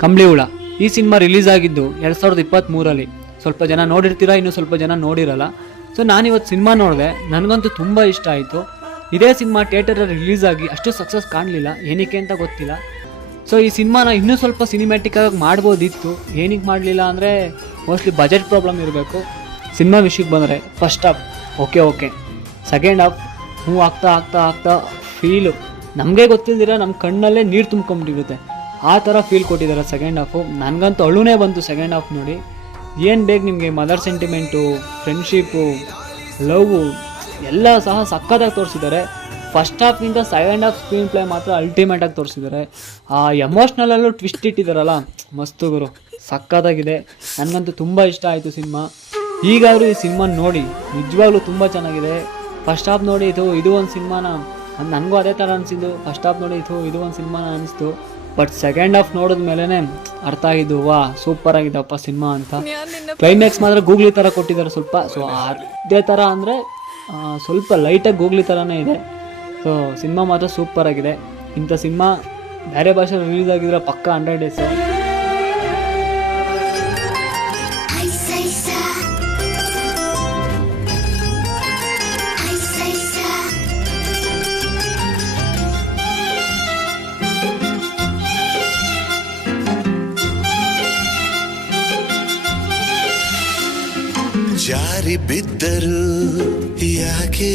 ಕಂಬಳಿ ಹುಳ. ಈ ಸಿನಿಮಾ ರಿಲೀಸ್ ಆಗಿದ್ದು 2023ರಲ್ಲಿ. ಸ್ವಲ್ಪ ಜನ ನೋಡಿರ್ತೀರಾ, ಇನ್ನೂ ಸ್ವಲ್ಪ ಜನ ನೋಡಿರಲ್ಲ. ಸೊ ನಾನಿವತ್ತು ಸಿನಿಮಾ ನೋಡಿದೆ, ನನಗಂತೂ ತುಂಬ ಇಷ್ಟ ಆಯಿತು. ಇದೇ ಸಿನಿಮಾ ಥಿಯೇಟರಲ್ಲಿ ರಿಲೀಸ್ ಆಗಿ ಅಷ್ಟು ಸಕ್ಸಸ್ ಕಾಣಲಿಲ್ಲ, ಏನಕ್ಕೆ ಅಂತ ಗೊತ್ತಿಲ್ಲ. ಸೊ ಈ ಸಿನಿಮಾನ ಇನ್ನೂ ಸ್ವಲ್ಪ ಸಿನಿಮ್ಯಾಟಿಕ್ಕಾಗಿ ಮಾಡ್ಬೋದಿತ್ತು, ಏನಕ್ಕೆ ಮಾಡಲಿಲ್ಲ ಅಂದರೆ ಮೋಸ್ಟ್ಲಿ ಬಜೆಟ್ ಪ್ರಾಬ್ಲಮ್ ಇರಬೇಕು. ಸಿನಿಮಾ ವಿಷಯಕ್ಕೆ ಬಂದರೆ first half okay, second half move ಆಗ್ತಾ ಆಗ್ತಾ ಆಗ್ತಾ ಫೀಲು ನಮಗೆ ಗೊತ್ತಿಲ್ದಿರ ನಮ್ಮ ಕಣ್ಣಲ್ಲೇ ನೀರು ತುಂಬ್ಕೊಂಬಿಟ್ಟಿರುತ್ತೆ, ಆ ಥರ ಫೀಲ್ ಕೊಟ್ಟಿದ್ದಾರೆ ಸೆಕೆಂಡ್ ಹಾಫು. ನನಗಂತೂ ಅಳುನೇ ಬಂತು ಸೆಕೆಂಡ್ ಹಾಫ್ ನೋಡಿ. ಏನು ಬೇಕು ನಿಮಗೆ, ಮದರ್ ಸೆಂಟಿಮೆಂಟು, ಫ್ರೆಂಡ್ಶಿಪ್ಪು, ಲವ್ವು ಎಲ್ಲ ಸಹ ಸಕ್ಕತ್ತಾಗಿ ತೋರಿಸಿದ್ದಾರೆ. ಫಸ್ಟ್ ಹಾಫ್ಗಿಂತ ಸೆಕೆಂಡ್ ಹಾಫ್ ಸ್ಕ್ರೀನ್ ಪ್ಲೇ ಮಾತ್ರ ಅಲ್ಟಿಮೇಟಾಗಿ ತೋರಿಸಿದ್ದಾರೆ. ಆ ಎಮೋಷ್ನಲಲ್ಲೂ ಟ್ವಿಸ್ಟ್ ಇಟ್ಟಿದ್ದಾರಲ್ಲ, ಮಸ್ತು ಗುರು, ಸಕ್ಕತ್ತಾಗಿದೆ. ನನಗಂತೂ ತುಂಬ ಇಷ್ಟ ಆಯಿತು ಸಿನಿಮಾ. ಈಗಾದರೂ ಈ ಸಿನಿಮಾ ನೋಡಿ, ನಿಜವಾಗ್ಲೂ ತುಂಬ ಚೆನ್ನಾಗಿದೆ. ಫಸ್ಟ್ ಹಾಫ್ ನೋಡಿ ಇದು ಒಂದು ಸಿನಿಮಾನ, ನನಗೂ ಅದೇ ಥರ ಅನಿಸಿದ್ದು. ಫಸ್ಟ್ ಹಾಫ್ ನೋಡಿ ಇದು ಒಂದು ಸಿನಿಮಾನ ಅನಿಸ್ತು. ಬಟ್ ಸೆಕೆಂಡ್ ಹಾಫ್ ನೋಡಿದ ಮೇಲೇ ಅರ್ಥ ಆಗಿದ್ದು, ವಾ ಸೂಪರ್ ಆಗಿದ್ದಪ್ಪ ಸಿನಿಮಾ ಅಂತ. ಕ್ಲೈಮ್ಯಾಕ್ಸ್ ಮಾತ್ರ ಗೂಗ್ಲಿ ಥರ ಕೊಟ್ಟಿದ್ದಾರೆ ಸ್ವಲ್ಪ. ಸೊ ಅದೇ ಥರ ಅಂದರೆ ಸ್ವಲ್ಪ ಲೈಟಾಗಿ ಗೂಗ್ಲಿ ಥರನೇ ಇದೆ. ಸೊ ಸಿನಿಮಾ ಮಾತ್ರ ಸೂಪರ್ ಆಗಿದೆ. ಇಂಥ ಸಿನಿಮಾ ಬೇರೆ ಭಾಷೆ ರಿಲೀಸ್ ಆಗಿದ್ರೆ ಪಕ್ಕ 100 ಡೇಸ್. ಜಾರಿ ಬಿದ್ದರು ಯಾಕೆ